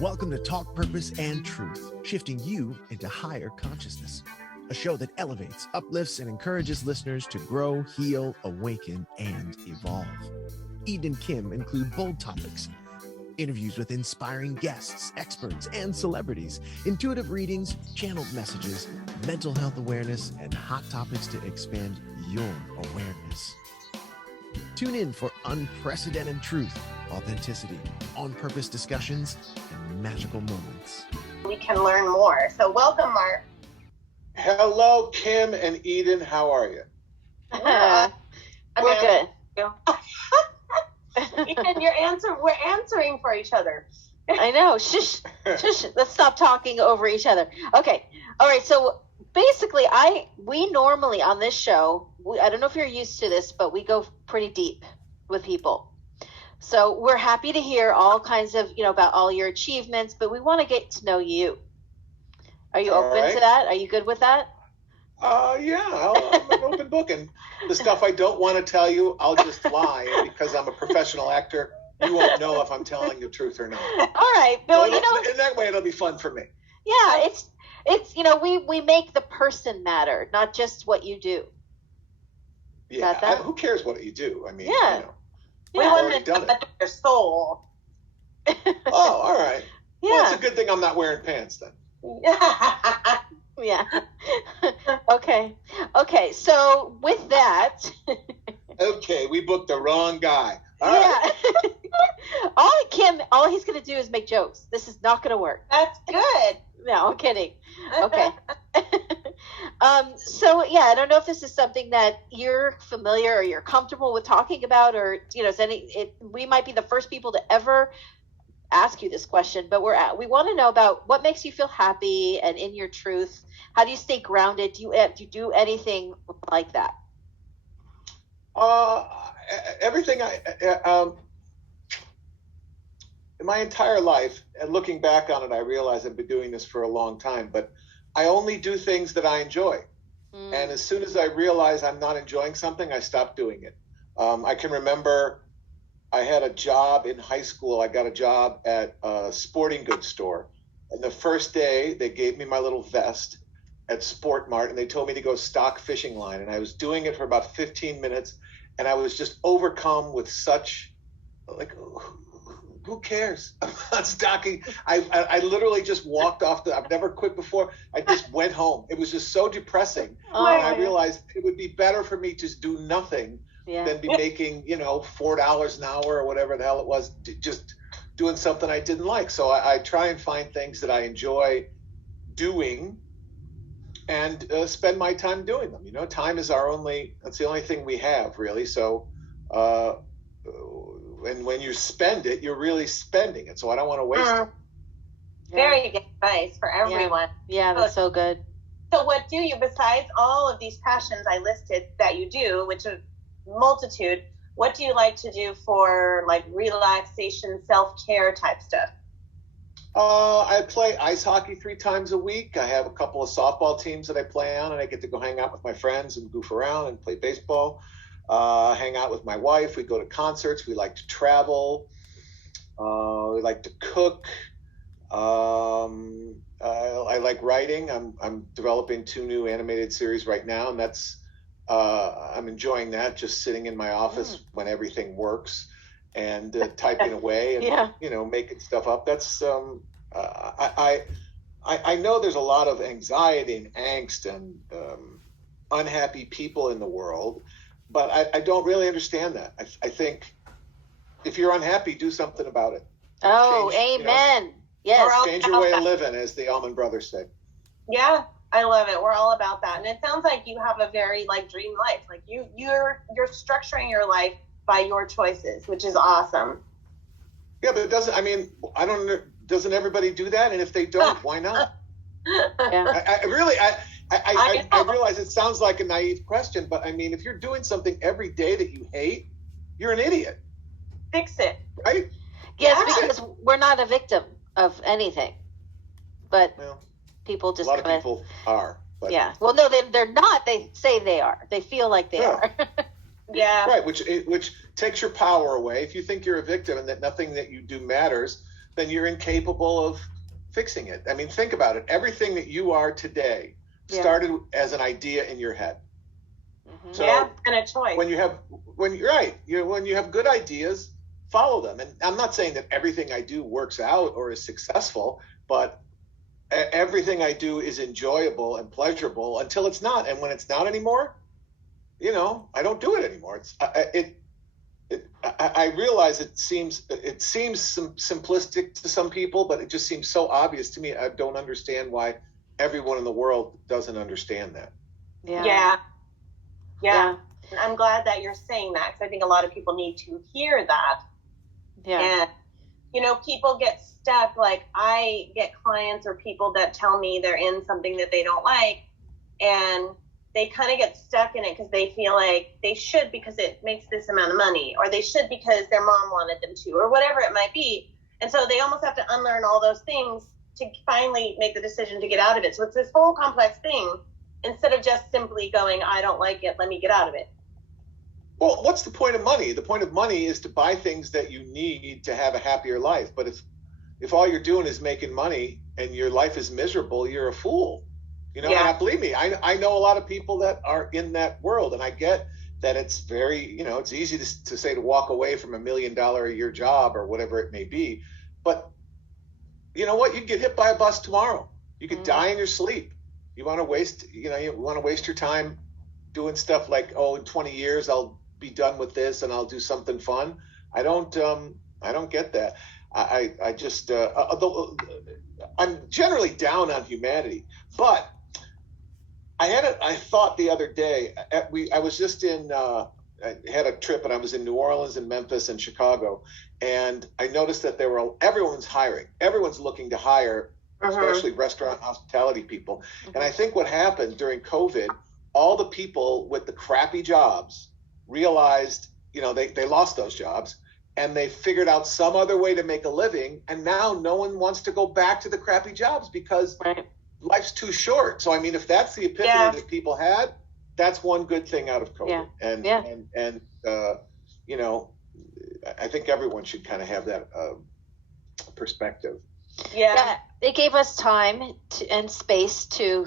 Welcome to Talk Purpose and Truth, shifting you into higher consciousness. A show that elevates, uplifts, and encourages listeners to grow, heal, awaken, and evolve. Eden and Kim include bold topics, interviews with inspiring guests, experts, and celebrities, intuitive readings, channeled messages, mental health awareness, and hot topics to expand your awareness. Tune in for unprecedented truth, authenticity, on-purpose discussions, and magical moments. We can learn more. So welcome, Mark. Hello, Kim and Eden. How are you? We're good. Eden, we're answering for each other. I know. Shush. Let's stop talking over each other. Okay. All right. So basically, we normally on this show, I don't know if you're used to this, but we go pretty deep with people. So we're happy to hear all kinds of, about all your achievements, but we want to get to know you. Are you open to that? Are you good with that? Yeah, I'm an open book. And the stuff I don't want to tell you, I'll just lie. And because I'm a professional actor, you won't know if I'm telling the truth or not. All right, Bill. So in that way, it'll be fun for me. Yeah, it's we make the person matter, not just what you do. Yeah, who cares what you do? I mean, yeah. We want to touch your soul. Oh, all right. Yeah. Well, it's a good thing I'm not wearing pants then. Yeah. Okay. So with that. Okay, we booked the wrong guy. All right. Yeah. All he's going to do is make jokes. This is not going to work. That's good. No, I'm kidding. Okay. So yeah, I don't know if this is something that you're familiar or you're comfortable with talking about, or we might be the first people to ever ask you this question, but we want to know about what makes you feel happy and in your truth. How do you stay grounded? Do you do anything like that? Everything in my entire life, and looking back on it, I realize I've been doing this for a long time, but I only do things that I enjoy. And as soon as I realize I'm not enjoying something, I stop doing it. I can remember I had a job in high school. I got a job at a sporting goods store. And the first day, they gave me my little vest at Sport Mart, and they told me to go stock fishing line. And I was doing it for about 15 minutes, and I was just overcome with such, who cares about stocking? I literally just walked off I've never quit before. I just went home. It was just so depressing. And I realized it would be better for me to do nothing than be making, $4 an hour or whatever the hell it was, just doing something I didn't like. So I try and find things that I enjoy doing and spend my time doing them. Time is that's the only thing we have, really. So, and when you spend it, you're really spending it. So I don't want to waste it. Very good advice for everyone. Yeah, that's so good. So what do you, besides all of these passions I listed that you do, which is multitude, what do you like to do for relaxation, self-care type stuff? I play ice hockey 3 times a week. I have a couple of softball teams that I play on, and I get to go hang out with my friends and goof around and play baseball. Hang out with my wife. We go to concerts. We like to travel. We like to cook. I like writing. I'm developing 2 new animated series right now, and that's I'm enjoying that. Just sitting in my office when everything works and typing away and making stuff up. That's I know there's a lot of anxiety and angst and unhappy people in the world. But I don't really understand that. I think if you're unhappy, do something about it. Oh, amen. Yes. Change your way of living, as the Allman Brothers say. Yeah, I love it. We're all about that. And it sounds like you have a very dream life. You're structuring your life by your choices, which is awesome. Yeah, but doesn't everybody do that? And if they don't, why not? Yeah. I realize it sounds like a naive question, but if you're doing something every day that you hate, you're an idiot. Fix it. Right? Yes, because we're not a victim of anything. But people just... A lot of people are. But. Yeah. Well, no, they're not. They say they are. They feel like they are. Yeah. Right, which takes your power away. If you think you're a victim and that nothing that you do matters, then you're incapable of fixing it. I mean, think about it. Everything that you are today started as an idea in your head. Mm-hmm. So and a choice. when you have good ideas, follow them. And I'm not saying that everything I do works out or is successful, but everything I do is enjoyable and pleasurable until it's not. And when it's not anymore, I don't do it anymore. I realize it seems simplistic to some people, but it just seems so obvious to me. I don't understand why everyone in the world doesn't understand that. Yeah. I'm glad that you're saying that, because I think a lot of people need to hear that. And people get stuck. Like, I get clients or people that tell me they're in something that they don't like, and they kind of get stuck in it because they feel like they should because it makes this amount of money, or they should because their mom wanted them to, or whatever it might be. And so they almost have to unlearn all those things to finally make the decision to get out of it. So it's this whole complex thing, instead of just simply going, I don't like it, let me get out of it. Well, what's the point of money? The point of money is to buy things that you need to have a happier life. But if all you're doing is making money and your life is miserable, you're a fool. And believe me, I know a lot of people that are in that world, and I get that it's very, it's easy to say to walk away from $1 million a year job or whatever it may be. But you know what? You can get hit by a bus tomorrow. You could die in your sleep. You want to waste your time doing stuff like, in 20 years I'll be done with this and I'll do something fun. I don't get that. I just I'm generally down on humanity, but I thought the other day, I was just I had a trip, and I was in New Orleans and Memphis and Chicago, and I noticed that everyone's hiring. Everyone's looking to hire, especially restaurant hospitality people. And I think what happened during COVID, all the people with the crappy jobs realized, they lost those jobs, and they figured out some other way to make a living. And now no one wants to go back to the crappy jobs because life's too short. So, I mean, if that's the epiphany that people had, that's one good thing out of COVID. And I think everyone should kind of have that perspective. Yeah. It gave us time and space to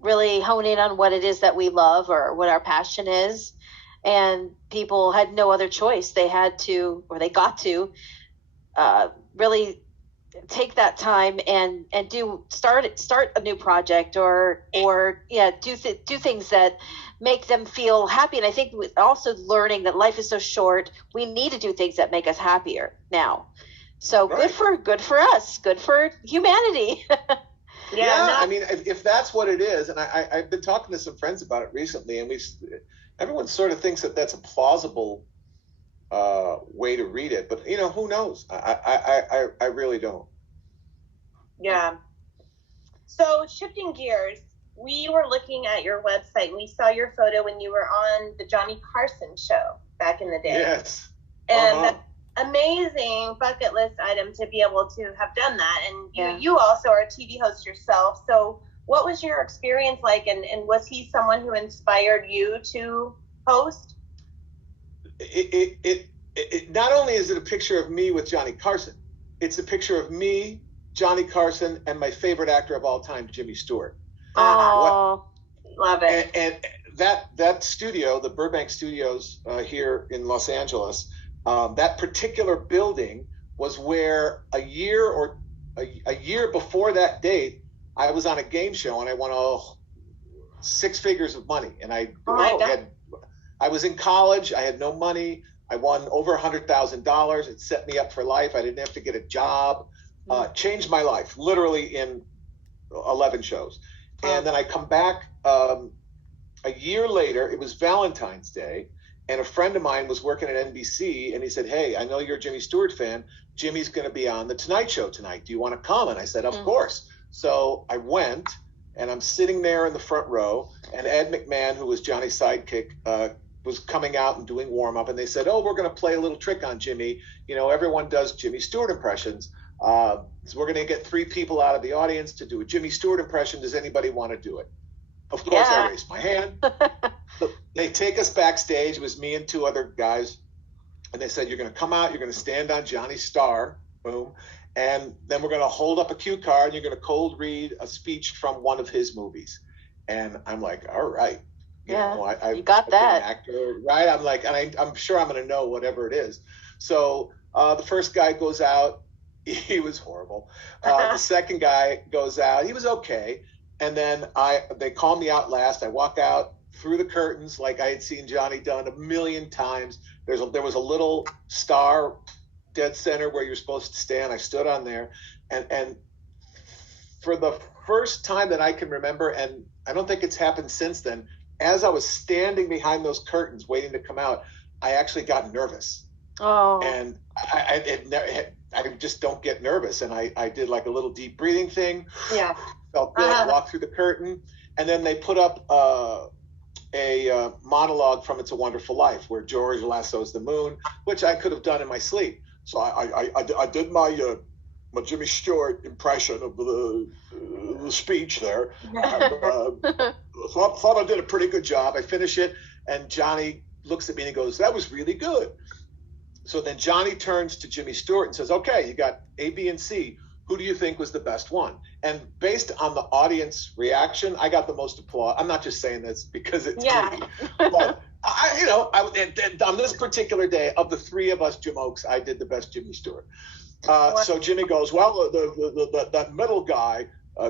really hone in on what it is that we love or what our passion is. And people had no other choice. They had to, or they got to really take that time and start a new project or do things that make them feel happy. And I think also learning that life is so short, we need to do things that make us happier now. So good for us, good for humanity. I mean, if that's what it is, and I've been talking to some friends about it recently, and everyone sort of thinks that that's a plausible way to read it, but who knows? I really don't. Yeah. So shifting gears, we were looking at your website and we saw your photo when you were on the Jonny Carson show back in the day. Yes. And that's amazing bucket list item to be able to have done that. And you also are a TV host yourself. So what was your experience like? And was he someone who inspired you to host? It not only is it a picture of me with Jonny Carson, it's a picture of me, Jonny Carson, and my favorite actor of all time, Jimmy Stewart. Oh, love it. And that studio, the Burbank Studios here in Los Angeles, that particular building was where a year before that date, I was on a game show and I won 6 figures of money. And I was in college. I had no money. I won over $100,000. It set me up for life. I didn't have to get a job. Changed my life literally in 11 shows. And then I come back a year later. It was Valentine's Day, and a friend of mine was working at NBC, and he said, "Hey, I know you're a Jimmy Stewart fan. Jimmy's going to be on The Tonight Show tonight. Do you want to come?" And I said, "Of course." So I went, and I'm sitting there in the front row, and Ed McMahon, who was Johnny's sidekick, was coming out and doing warm-up, and they said, "Oh, we're going to play a little trick on Jimmy. Everyone does Jimmy Stewart impressions. So we're going to get 3 people out of the audience to do a Jimmy Stewart impression. Does anybody want to do it?" Of course, I raised my hand. They take us backstage. It was me and 2 other guys. And they said, "You're going to come out. You're going to stand on Johnny's star. Boom. And then we're going to hold up a cue card and you're going to cold read a speech from one of his movies. And I'm like, all right. You know, you got that. An actor, right? I'm like, and I'm sure I'm going to know whatever it is. So the first guy goes out. He was horrible. The second guy goes out. He was okay. And then they call me out last. I walk out through the curtains like I had seen Jonny done a million times. There was a little star dead center where you're supposed to stand. I stood on there. And for the first time that I can remember, and I don't think it's happened since then, as I was standing behind those curtains waiting to come out, I actually got nervous. Oh. And I just don't get nervous. And I did like a little deep breathing thing. Yeah. Felt good, walked through the curtain. And then they put up a monologue from It's a Wonderful Life where George lassos the moon, which I could have done in my sleep. So I did my Jimmy Stewart impression of the speech there. Thought I did a pretty good job. I finish it, and Jonny looks at me and he goes, "That was really good." So then Jonny turns to Jimmy Stewart and says, "Okay, you got A, B, and C. Who do you think was the best one?" And based on the audience reaction, I got the most applause. I'm not just saying this because it's me, but on this particular day, of the three of us Jim Oaks, I did the best Jimmy Stewart. So Jimmy goes, "Well, that middle guy,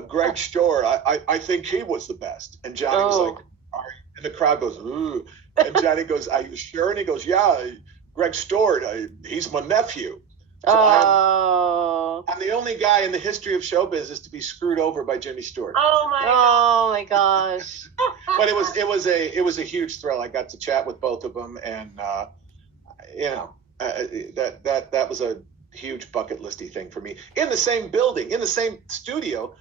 Greg Stewart, I think he was the best." And Jonny was like, "All right." And the crowd goes, "Ooh." And Jonny goes, "Are you sure?" And he goes, "Yeah, Greg Stewart, he's my nephew." So I'm the only guy in the history of show business to be screwed over by Jimmy Stewart. Oh my gosh. But it was a huge thrill. I got to chat with both of them, and that was a huge bucket listy thing for me. In the same building, in the same studio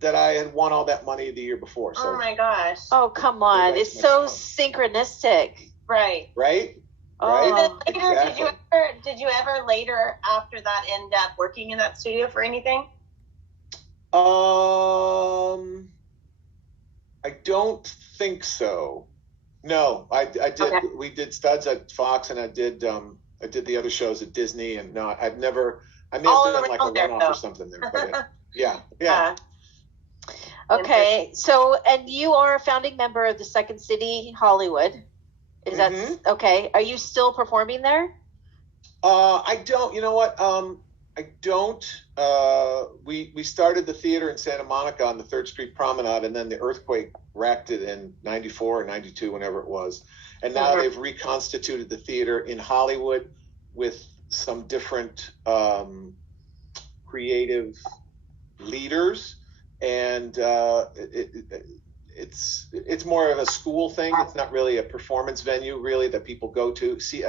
that I had won all that money the year before. So, oh my gosh. Oh, come on. It's so synchronistic. Right. Right? Oh. Right? Exactly. Did you ever later after that end up working in that studio for anything? I don't think so. No, I did. Okay. We did Studs at Fox, and I did the other shows at Disney, and no, I may have done like a runoff or something there. But yeah. Okay, so, and you are a founding member of the Second City Hollywood. Is that okay? Are you still performing there? I don't. You know what? I don't. We started the theater in Santa Monica on the 3rd Street Promenade, and then the earthquake racked it in 94 or 92, whenever it was. And now they've reconstituted the theater in Hollywood with some different creative leaders, and it's more of a school thing. It's not really a performance venue, really, that people go to. See,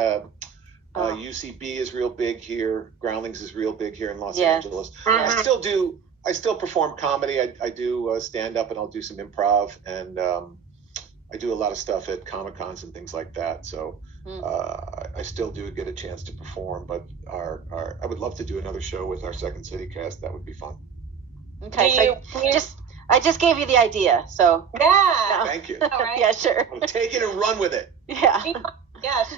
UCB is real big here. Groundlings is real big here in Los Angeles. I still perform comedy. I do stand up, and I'll do some improv, and I do a lot of stuff at Comic-Cons and things like that. So I still do get a chance to perform, but I would love to do another show with our Second City cast. That would be fun. Okay, I just gave you the idea, so yeah. Thank you. Right. Yeah, sure. I'll take it and run with it. Yeah. She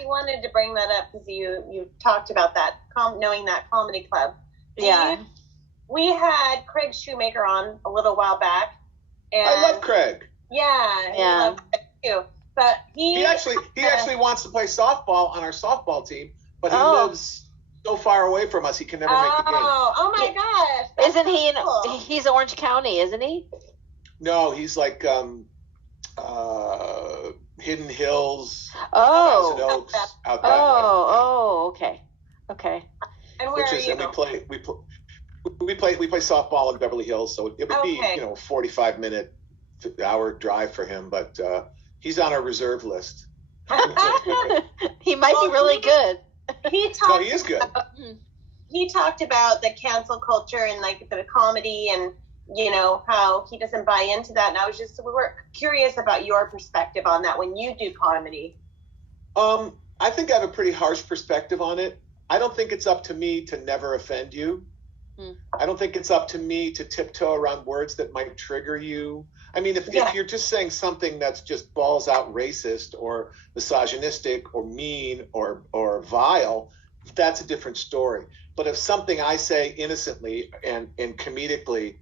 wanted to bring that up because you talked about that knowing that comedy club. We had Craig Shoemaker on a little while back, and I love Craig. Yeah. He loved Craig too. But he actually wants to play softball on our softball team, but he lives so far away from us, he can never make the game. Oh my gosh! Isn't he? He's Orange County, isn't he? No, he's like Hidden Hills. Thousand Oaks, out that way. Okay. And where are you? We play softball in Beverly Hills, so it would be a 45-minute hour drive for him, but he's on our reserve list. He might be really good. He is good. He talked about the cancel culture and like the comedy, and how he doesn't buy into that. And we were curious about your perspective on that when you do comedy. I think I have a pretty harsh perspective on it. I don't think it's up to me to never offend you. I don't think it's up to me to tiptoe around words that might trigger you. I mean, if you're just saying something that's just balls out racist or misogynistic or mean or vile, that's a different story. But if something I say innocently and comedically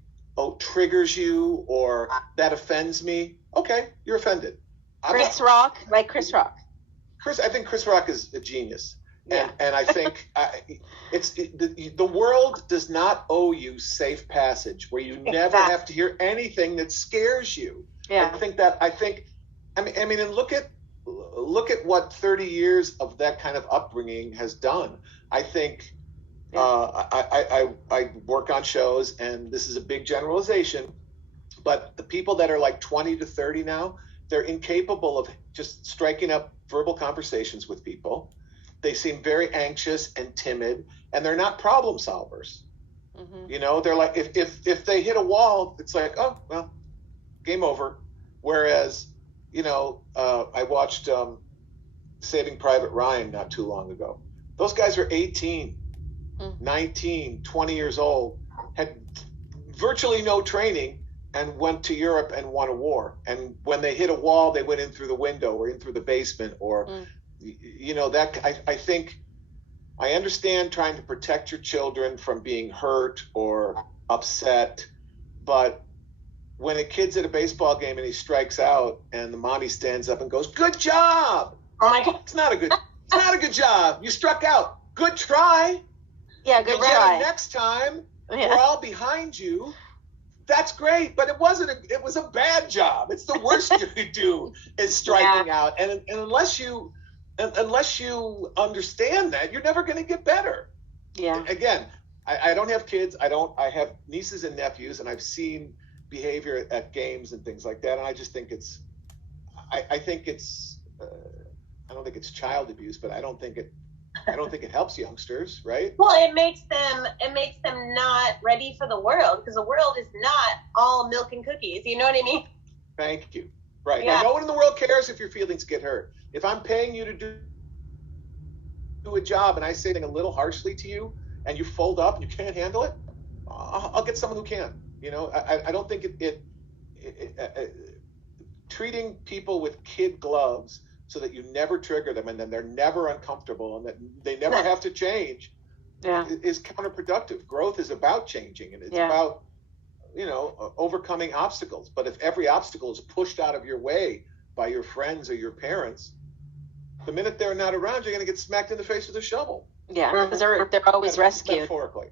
triggers you or that offends me, okay, you're offended. Chris Rock. I think Chris Rock is a genius. And I think the world does not owe you safe passage where you never have to hear anything that scares you. Yeah. I mean, and look at what 30 years of that kind of upbringing has done. I think I work on shows, and this is a big generalization, but the people that are like 20 to 30 now, they're incapable of just striking up verbal conversations with people. They seem very anxious and timid, and they're not problem solvers. Mm-hmm. You know, they're like, if they hit a wall, it's like, oh, well, game over. Whereas, you know, I watched Saving Private Ryan not too long ago. Those guys are 18, 19, 20 years old, had virtually no training, and went to Europe and won a war. And when they hit a wall, they went in through the window or in through the basement or, you know, that I think I understand trying to protect your children from being hurt or upset, but when a kid's at a baseball game and he strikes out and the mommy stands up and goes, "Good job!" Oh my God. It's not a good job. You struck out. Good try. Yeah, good You'll try. get it next time. Yeah. We're all behind you. That's great, but it was a bad job. It's the worst you could do is striking out. And unless you understand that, you're never going to get better. Yeah. Again, I don't have kids. I have nieces and nephews, and I've seen behavior at games and things like that. And I just think I don't think it's child abuse, but I don't think it helps youngsters, right? Well, it makes them not ready for the world, because the world is not all milk and cookies. You know what I mean? Thank you. Right. Yeah. And no one in the world cares if your feelings get hurt. If I'm paying you to do a job and I say something a little harshly to you and you fold up and you can't handle it, I'll get someone who can. You know, I don't think treating people with kid gloves so that you never trigger them and then they're never uncomfortable and that they never have to change is counterproductive. Growth is about changing, and it's about, you know, overcoming obstacles. But if every obstacle is pushed out of your way by your friends or your parents, the minute they're not around, you're going to get smacked in the face with a shovel. Yeah, because they're always rescued. Metaphorically.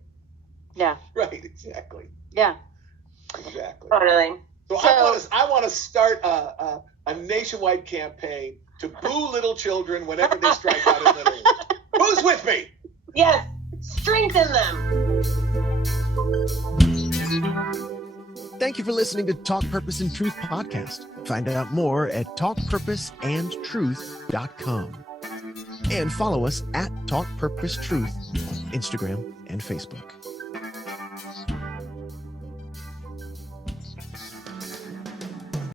Yeah. Right, exactly. Yeah. Exactly. Totally. So I want to start a nationwide campaign to boo little children whenever they strike out in Little League. Who's with me? Yes. Strengthen them. Thank you for listening to Talk Purpose and Truth podcast. Find out more at talkpurposeandtruth.com. And follow us at Talk Purpose Truth on Instagram and Facebook.